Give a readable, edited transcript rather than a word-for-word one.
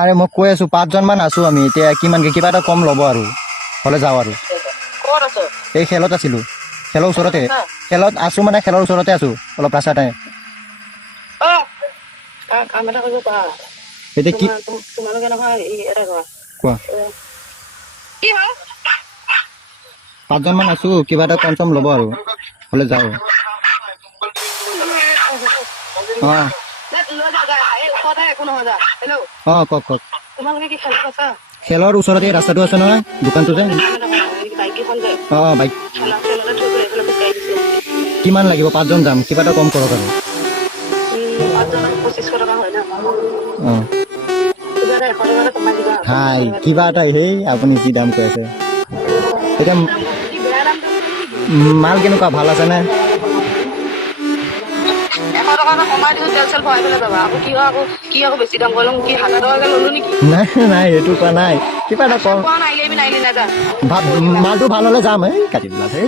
আৰে মই কৈ আছো 5 জন মান আছো আমি এতিয়া কিমানকে কিবা এটা কম ল'ব আৰু হলে যাওঁ আৰু ক'ত আছ? এই খেলত আছিলো খেলৰ ওচৰতে খেলত আছো মানে খেলৰ ওচৰতে আছো অলপ ৰাস্তা টাইম কাম এটা কৰিব পাৰা এতিয়া কি তোমালোকে নহয় এটা কৰা কোৱা কি হ'ল 5 জন মান আছো কিবা এটা কম চম ল'ব আৰু হলে যাওঁ অ একো নহয় যা হেল্ল' অ কওক কওক তোমালোকে কি খেলত আছা খেলৰ ওচৰতে ৰাস্তাটো আছে নহয় দোকানটো যে বাইকখন যে অ বাইক খেলতে থৈ পেলাই এইফালে মোক গাড়ী দিছে কিমান লাগিব 5 জন যাম কিবা এটা কম কৰক আৰু 2500 টকা হয় ন অ কিবা এটা 100 টকা কমাই দিবা হাই কিবা এটা সেই আপুনি যি দাম কৈ আছে এতিয়া কি বেয়া দাম মাল কেনেকুৱা ভাল আছে নে 100 টকা এটা কমাই দিছো তেল চেল ভৰাই পেলাই যাবা আকৌ কি আকৌ বেছি দাম কৰিলো কি 1000 টকাকে ললো নেকি নাই নাই সেইটো কোৱা নাই কিবা এটা কম কোৱা নাইলি নাইলি নাযা মালটো ভাল হলে যাম এই কাটি পেলাইছে